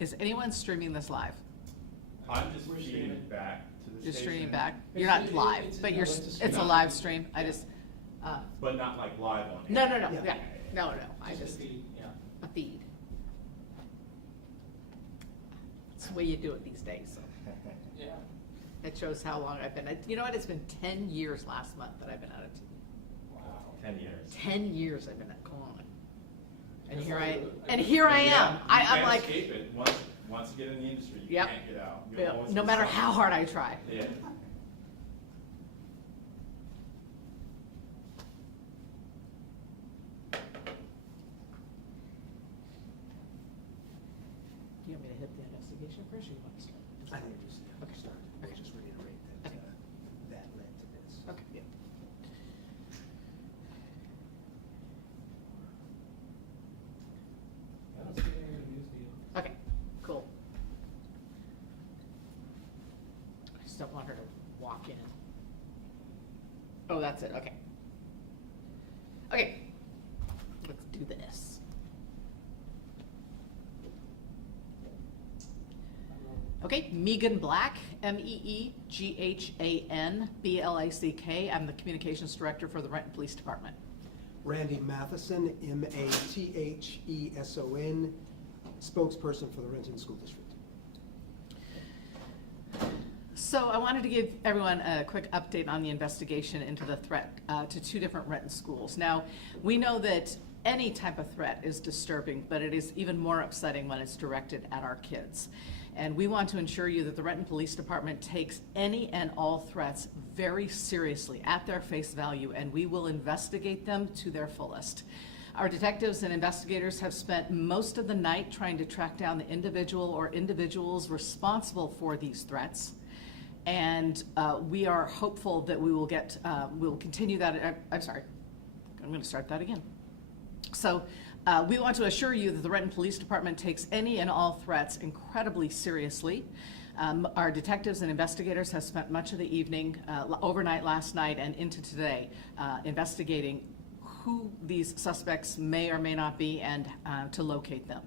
Is anyone streaming this live? I'm just feeding it back to the You're station. streaming back? You're not live, but you're, it's a live stream. I just, But not like live on no, air. no, no, Yeah. yeah, no, no, I Just a just, feed, yeah. a feed. It's the way you do it these days. Yeah. It shows how long I've been, you know what, it's been 10 years last month that I've been out of TV. Wow. 10 years. 10 years I've been at Kelowna. And That's here like I, a- and here I am. You I'm can't like, escape it. Once you get in the industry, you Yep. can't get out. You'll yeah, always no be matter stuck. how hard I try. Yeah. Do you want me to hit the investigation first, or you want to start? I think we just, Okay. start, Okay. we'll just reiterate that, Okay. that led to this. Okay. Yeah. I don't see any news deal. Okay, cool. I just don't want her to walk in. Oh, that's it, okay. Okay, let's do this. Okay, Megan Black, MEEGHAN BLACK. I'm the Communications Director for the Renton Police Department. Randy Matheson, MATHESON, spokesperson for the Renton School District. So I wanted to give everyone a quick update on the investigation into the threat to two different Renton schools. Now, we know that any type of threat is disturbing, but it is even more upsetting when it's directed at our kids. And we want to ensure you that the Renton Police Department takes any and all threats very seriously at their face value, and we will investigate them to their fullest. Our detectives and investigators have spent most of the night trying to track down the individual or individuals responsible for these threats. And we are hopeful that we will get, we'll continue that. I'm sorry, I'm going to start that again. So we want to assure you that the Renton Police Department takes any and all threats incredibly seriously. Our detectives and investigators have spent much of the evening, overnight last night and into today, investigating who these suspects may or may not be and to locate them.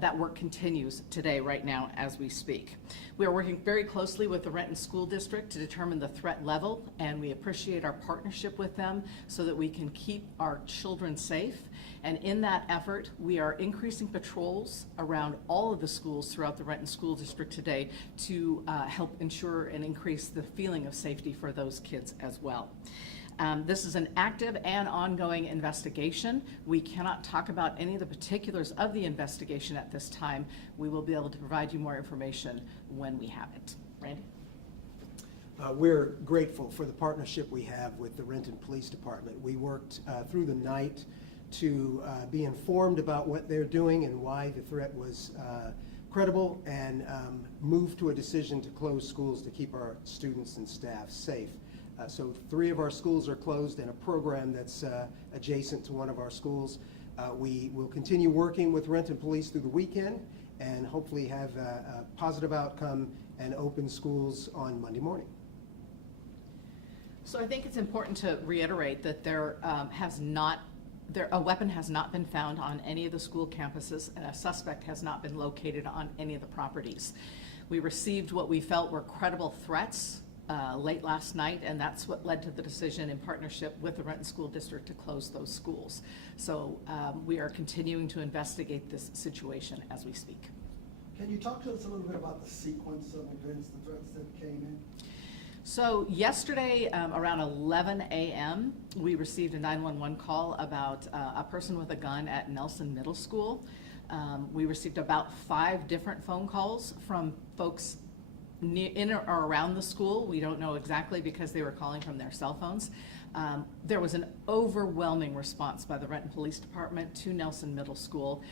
That work continues today, right now, as we speak. We are working very closely with the Renton School District to determine the threat level, and we appreciate our partnership with them so that we can keep our children safe. And in that effort, we are increasing patrols around all of the schools throughout the Renton School District today to help ensure and increase the feeling of safety for those kids as well. This is an active and ongoing investigation. We cannot talk about any of the particulars of the investigation at this time. We will be able to provide you more information when we have it. Randy? We're grateful for the partnership we have with the Renton Police Department. We worked through the night to be informed about what they're doing and why the threat was credible, and moved to a decision to close schools to keep our students and staff safe. So 3 of our schools are closed, and a program that's adjacent to one of our schools. We will continue working with Renton Police through the weekend and hopefully have a positive outcome and open schools on Monday morning. So I think it's important to reiterate that a weapon has not been found on any of the school campuses, and a suspect has not been located on any of the properties. We received what we felt were credible threats late last night, and that's what led to the decision in partnership with the Renton School District to close those schools. So we are continuing to investigate this situation as we speak. Can you talk to us a little bit about the sequence of events, the threats that came in? So yesterday around 11 a.m. we received a 911 call about a person with a gun at Nelson Middle School. We received about 5 different phone calls from folks in or around the school. We don't know exactly because they were calling from their cell phones. There was an overwhelming response by the Renton Police Department to Nelson Middle School.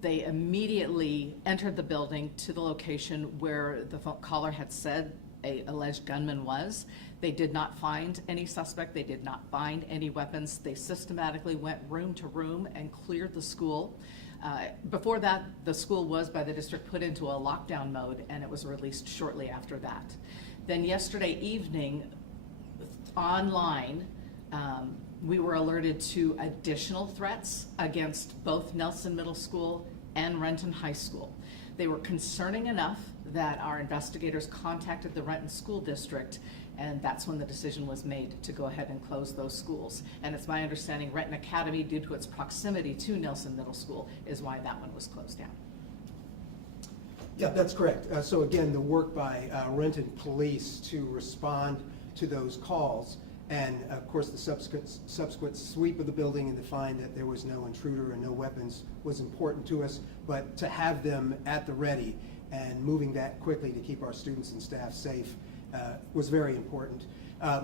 They immediately entered the building to the location where the caller had said an alleged gunman was. They did not find any suspect. They did not find any weapons. They systematically went room to room and cleared the school. Before that, the school was, by the district, put into a lockdown mode, and it was released shortly after that. Then yesterday evening, online, we were alerted to additional threats against both Nelson Middle School and Renton High School. They were concerning enough that our investigators contacted the Renton School District, and that's when the decision was made to go ahead and close those schools. And it's my understanding Renton Academy, due to its proximity to Nelson Middle School, is why that one was closed down. Yeah, that's correct. So again, the work by Renton Police to respond to those calls, and of course the subsequent sweep of the building and to find that there was no intruder and no weapons was important to us, but to have them at the ready and moving that quickly to keep our students and staff safe was very important.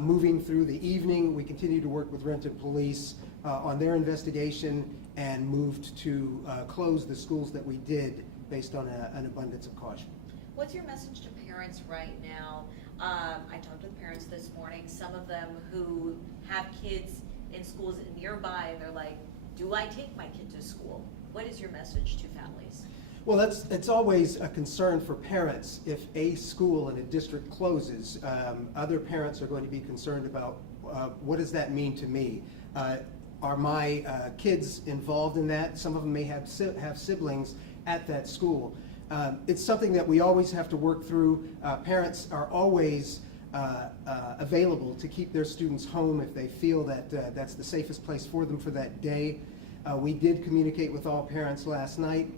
Moving through the evening, we continued to work with Renton Police on their investigation and moved to close the schools that we did based on an abundance of caution. What's your message to parents right now? I talked with parents this morning, some of them who have kids in schools nearby, and they're like, do I take my kid to school? What is your message to families? Well, it's always a concern for parents if a school in a district closes. Other parents are going to be concerned about what does that mean to me? Are my kids involved in that? Some of them may have siblings at that school. It's something that we always have to work through. Parents are always available to keep their students home if they feel that that's the safest place for them for that day. We did communicate with all parents last night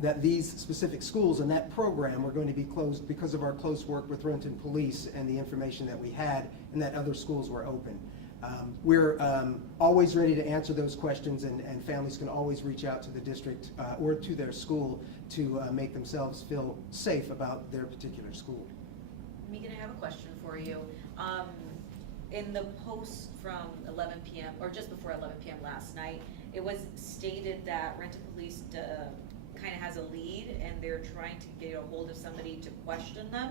that these specific schools and that program were going to be closed because of our close work with Renton Police and the information that we had, and that other schools were open. We're always ready to answer those questions, and families can always reach out to the district or to their school to make themselves feel safe about their particular school. Megan, I have a question for you. In the post from 11 p.m. or just before 11 p.m. last night, it was stated that Renton Police kind of has a lead and they're trying to get a hold of somebody to question them.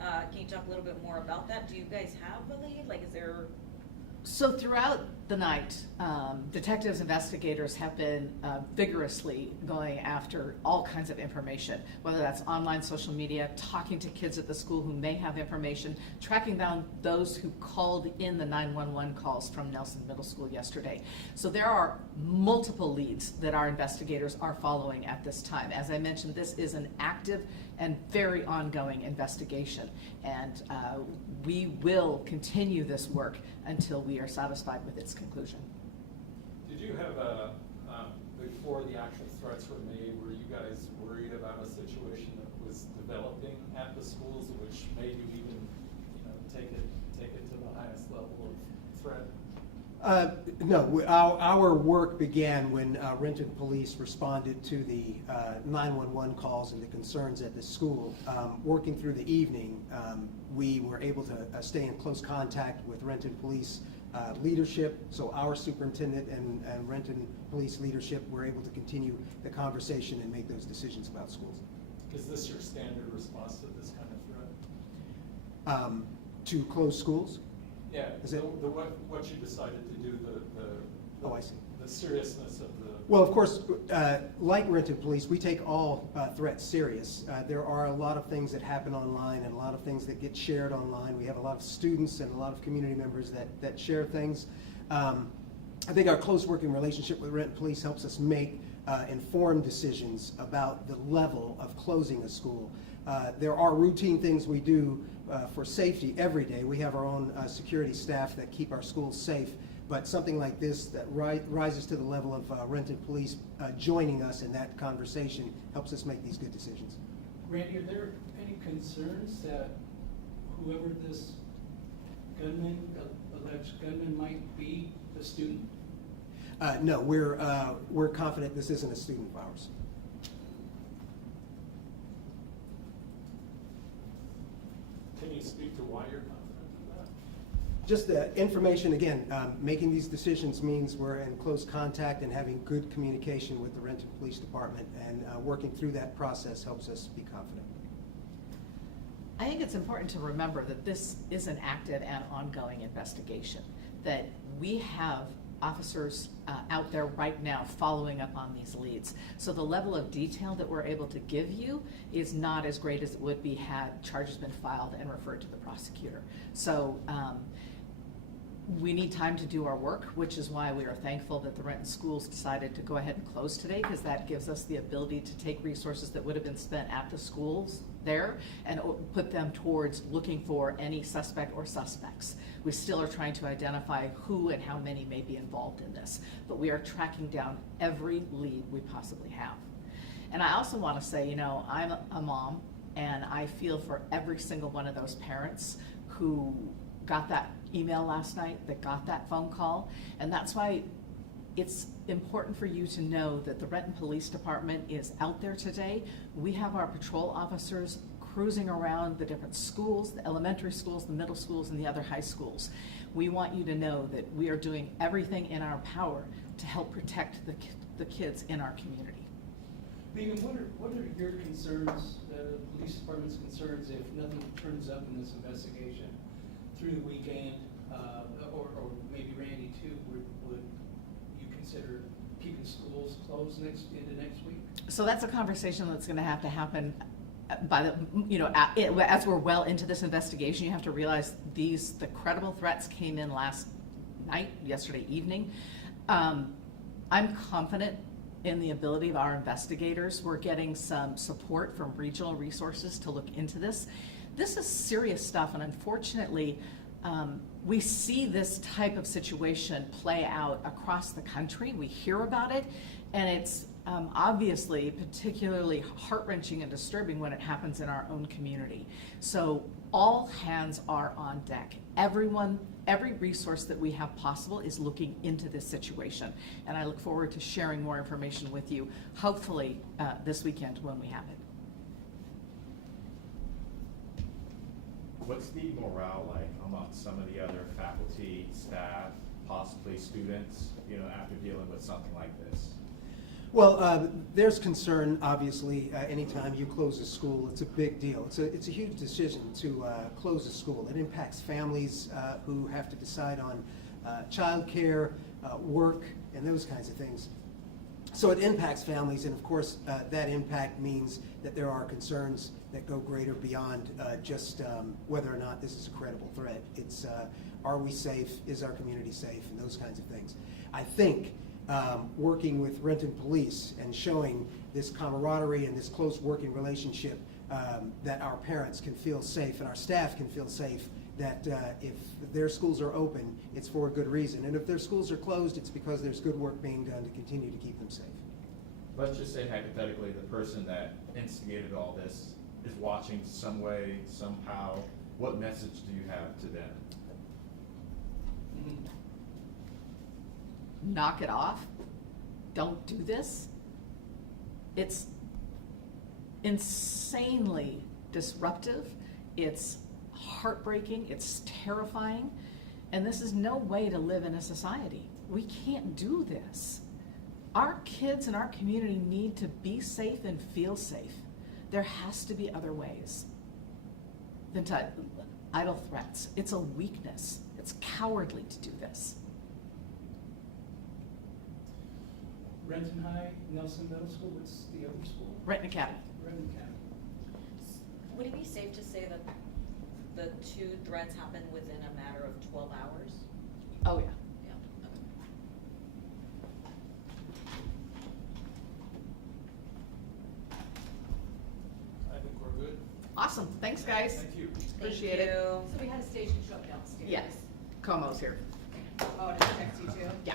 Can you talk a little bit more about that? Do you guys have a lead? Like, is there... So throughout the night, detectives, investigators have been vigorously going after all kinds of information, whether that's online, social media, talking to kids at the school who may have information, tracking down those who called in the 911 calls from Nelson Middle School yesterday. So there are multiple leads that our investigators are following at this time. As I mentioned, this is an active and very ongoing investigation, and we will continue this work until we are satisfied with its conclusion. Did you have before the actual threats were made, were you guys worried about a situation that was developing at the schools, which made you even, take it to the highest level of threat? No, our work began when Renton Police responded to the 911 calls and the concerns at the school. Working through the evening, we were able to stay in close contact with Renton Police leadership, so our superintendent and Renton Police leadership were able to continue the conversation and make those decisions about schools. Is this your standard response to this kind of threat? To close schools? Yeah, Is it? what you decided to do, Oh, I see. The seriousness of the... Well, of course, like Renton Police, we take all threats serious. There are a lot of things that happen online and a lot of things that get shared online. We have a lot of students and a lot of community members that share things. I think our close working relationship with Renton Police helps us make informed decisions about the level of closing a school. There are routine things we do for safety every day. We have our own security staff that keep our schools safe, but something like this that rises to the level of Renton Police joining us in that conversation helps us make these good decisions. Randy, are there any concerns that whoever this alleged gunman might be, a student? No, we're confident this isn't a student of ours. Can you speak to why you're confident in that? Just the information, again, making these decisions means we're in close contact and having good communication with the Renton Police Department, and working through that process helps us be confident. I think it's important to remember that this is an active and ongoing investigation, that we have officers out there right now following up on these leads. So the level of detail that we're able to give you is not as great as it would be had charges been filed and referred to the prosecutor. So we need time to do our work, which is why we are thankful that the Renton schools decided to go ahead and close today, because that gives us the ability to take resources that would have been spent at the schools there and put them towards looking for any suspect or suspects. We still are trying to identify who and how many may be involved in this, but we are tracking down every lead we possibly have. And I also want to say, you know, I'm a mom, and I feel for every single one of those parents who got that email last night, that got that phone call, and that's why it's important for you to know that the Renton Police Department is out there today. We have our patrol officers cruising around the different schools, the elementary schools, the middle schools, and the other high schools. We want you to know that we are doing everything in our power to help protect the kids in our community. Megan, what are your concerns, the police department's concerns, if nothing turns up in this investigation through the weekend, or maybe Randy too, would you consider keeping schools closed into next week? So that's a conversation that's gonna have to happen by the, you know, as we're well into this investigation. You have to realize the credible threats came in last night, yesterday evening. I'm confident in the ability of our investigators. We're getting some support from regional resources to look into this. This is serious stuff, and unfortunately, we see this type of situation play out across the country. We hear about it, and it's obviously particularly heart-wrenching and disturbing when it happens in our own community. So all hands are on deck. Everyone, every resource that we have possible is looking into this situation, and I look forward to sharing more information with you, hopefully this weekend when we have it. What's the morale like among some of the other faculty, staff, possibly students, you know, after dealing with something like this? Well, there's concern, obviously, anytime you close a school. It's a big deal. It's a huge decision to close a school. It impacts families who have to decide on childcare, work, and those kinds of things. So it impacts families, and of course, that impact means that there are concerns that go greater beyond just whether or not this is a credible threat. It's are we safe? Is our community safe? And those kinds of things. I think working with Renton Police and showing this camaraderie and this close working relationship, that our parents can feel safe and our staff can feel safe, that if their schools are open, it's for a good reason. And if their schools are closed, it's because there's good work being done to continue to keep them safe. Let's just say hypothetically the person that instigated all this is watching some way, somehow. What message do you have to them? Knock it off. Don't do this. It's insanely disruptive. It's heartbreaking. It's terrifying. And this is no way to live in a society. We can't do this. Our kids in our community need to be safe and feel safe. There has to be other ways than to idle threats. It's a weakness. It's cowardly to do this. Renton High, Nelson Middle School, what's the other school? Renton Academy. Renton Academy. Would it be safe to say that the two threats happened within a matter of 12 hours? Oh, yeah. Yeah, okay. I think we're good. Awesome. Thanks, guys. Thank you. Appreciate it. So we had a station show up downstairs. Yes. Como's here. Oh, did I text you too? Yeah.